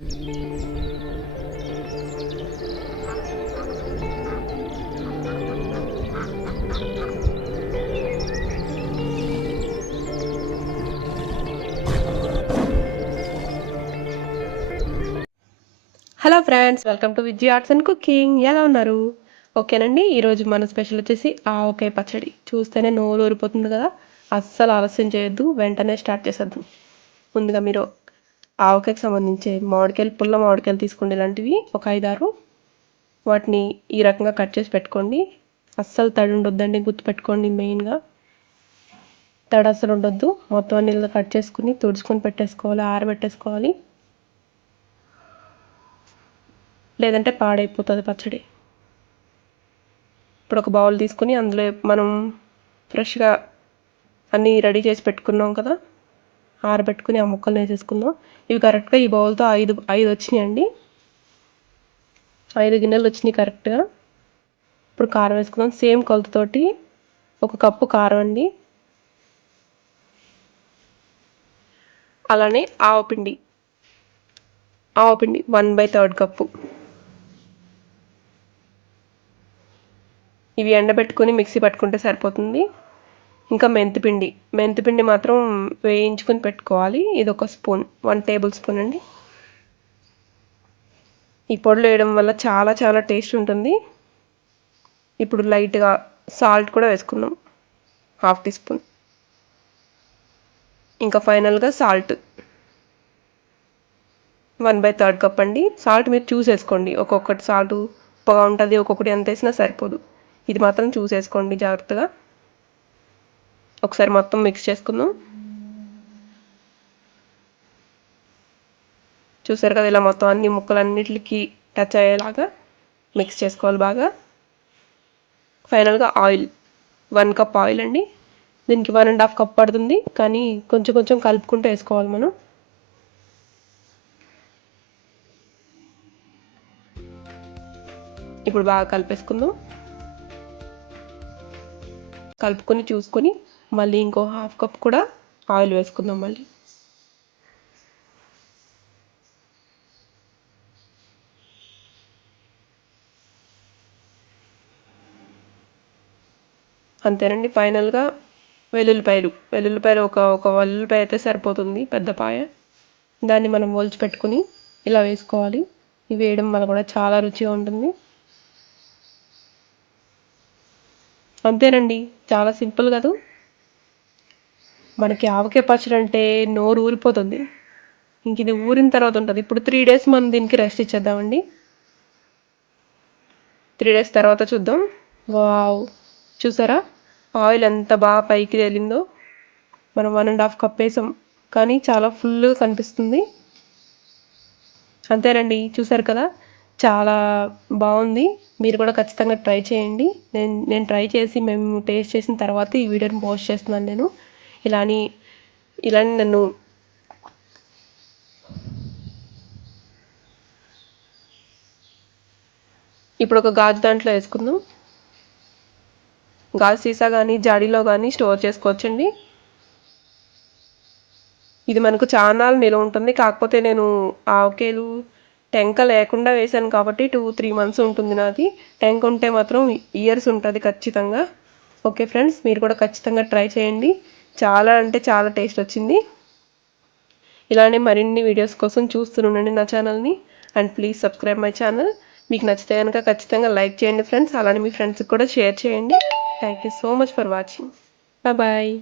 Hello friends welcome to Vijay arts and cooking ఎలా ఉన్నారు? ఓకేనండి ఈరోజు మన స్పెషల్ వచ్చేసి ఆవకాయ పచ్చడి. చూస్తేనే నోరు ఊరిపోతుంది కదా. అస్సలు ఆలస్యం చేయొద్దు వెంటనే స్టార్ట్ చేసేద్దాం. ముందుగా మీరు ఆవకాయకు సంబంధించి మామిడికాయలు పుల్ల మామిడికాయలు తీసుకోండి ఇలాంటివి ఒక ఐదారు. వాటిని ఈ రకంగా కట్ చేసి పెట్టుకోండి. అస్సలు తడి ఉండొద్దండి గుర్తుపెట్టుకోండి మెయిన్గా. తడి అస్సలు ఉండొద్దు. మొత్తం అన్ని కట్ చేసుకుని తుడుచుకొని పెట్టేసుకోవాలి ఆరబెట్టేసుకోవాలి. లేదంటే పాడైపోతుంది పచ్చడి. ఇప్పుడు ఒక బౌల్ తీసుకుని అందులో మనం ఫ్రెష్గా అన్నీ రెడీ చేసి పెట్టుకున్నాం కదా. ఆరబెట్టుకుని ఆ ముక్కలు వేసేసుకుందాం. ఇవి కరెక్ట్గా ఈ బౌల్తో ఐదు ఐదు వచ్చినాయండి. ఐదు గిన్నెలు వచ్చినాయి కరెక్ట్గా. ఇప్పుడు కారం వేసుకుందాం. సేమ్ కొలతతోటి ఒక కప్పు కారం అండి. అలానే ఆవపిండి ఆవపిండి వన్ బై థర్డ్ కప్పు. ఇవి ఎండబెట్టుకుని మిక్సీ పట్టుకుంటే సరిపోతుంది. ఇంకా మెంతిపిండి. మెంతిపిండి మాత్రం వేయించుకొని పెట్టుకోవాలి. ఇది ఒక స్పూన్. వన్ టేబుల్ స్పూన్ అండి. ఈ పొడులు వేయడం వల్ల చాలా చాలా టేస్ట్ ఉంటుంది. ఇప్పుడు లైట్గా సాల్ట్ కూడా వేసుకున్నాం. Half teaspoon. ఇంకా ఫైనల్గా salt. One by third cup అండి. సాల్ట్ మీరు చూసేసుకోండి ఒక్కొక్కటి సాల్ట్ ఉప్పగా ఉంటుంది ఒక్కొక్కటి ఎంత వేసినా సరిపోదు. ఇది మాత్రం చూసేసుకోండి జాగ్రత్తగా. ఒకసారి మొత్తం మిక్స్ చేసుకుందాం. చూసారు కదా ఇలా మొత్తం అన్ని ముక్కలన్నిటికి టచ్ అయ్యేలాగా మిక్స్ చేసుకోవాలి బాగా. ఫైనల్గా ఆయిల్ వన్ కప్ ఆయిల్ అండి. దీనికి వన్ అండ్ హాఫ్ కప్ పడుతుంది. కానీ కొంచెం కొంచెం కలుపుకుంటూ వేసుకోవాలి మనం. ఇప్పుడు బాగా కలిపేసుకుందాం. కలుపుకొని చూసుకొని మళ్ళీ ఇంకో హాఫ్ కప్ కూడా ఆయిల్ వేసుకుందాం మళ్ళీ. అంతేనండి ఫైనల్గా వెల్లుల్లిపాయలు. వెల్లుల్లిపాయలు ఒక ఒక వెల్లుల్లిపాయ అయితే సరిపోతుంది పెద్ద పాయ. దాన్ని మనం ఒలిచి పెట్టుకుని ఇలా వేసుకోవాలి. ఇవి వేయడం వల్ల కూడా చాలా రుచిగా ఉంటుంది. అంతేనండి చాలా సింపుల్ కాదు. మనకి ఆవకాయ పచ్చడి అంటే నోరు ఊరిపోతుంది. ఇంక ఇది ఊరిన తర్వాత ఉంటుంది. ఇప్పుడు త్రీ డేస్ మనం దీనికి రెస్ట్ ఇచ్చేద్దామండి. త్రీ డేస్ తర్వాత చూద్దాం. వావ్. చూసారా? ఆయిల్ ఎంత బాగా పైకి తేలిందో. మనం వన్ అండ్ హాఫ్ కప్ వేసాం. కానీ చాలా ఫుల్గా కనిపిస్తుంది. అంతేనండి. చూసారు కదా? చాలా బాగుంది. మీరు కూడా ఖచ్చితంగా ట్రై చేయండి. నేను నేను ట్రై చేసి మేము టేస్ట్ చేసిన తర్వాత ఈ వీడియోని పోస్ట్ చేస్తున్నాను నేను. ఇలా అని ఇలా అని నన్ను ఇప్పుడు ఒక గాజు దాంట్లో వేసుకుందాం. గాజు సీసా కానీ జాడీలో కానీ స్టోర్ చేసుకోవచ్చండి. ఇది మనకు చాలా నిలవ ఉంటుంది. కాకపోతే నేను ఆవకాయలు టెంక లేకుండా వేసాను కాబట్టి టూ త్రీ మంత్స్ ఉంటుంది నాది. టెంక ఉంటే మాత్రం ఇయర్స్ ఉంటుంది ఖచ్చితంగా. ఓకే ఫ్రెండ్స్ మీరు కూడా ఖచ్చితంగా ట్రై చేయండి. చాలా అంటే చాలా టేస్ట్ వచ్చింది. ఇలానే మరిన్ని వీడియోస్ కోసం చూస్తుండండి నా ఛానల్ని and please subscribe my channel మీకు నచ్చితే కనుక ఖచ్చితంగా లైక్ చేయండి ఫ్రెండ్స్ అలానే మీ ఫ్రెండ్స్కి కూడా షేర్ చేయండి. Thank you so much for watching bye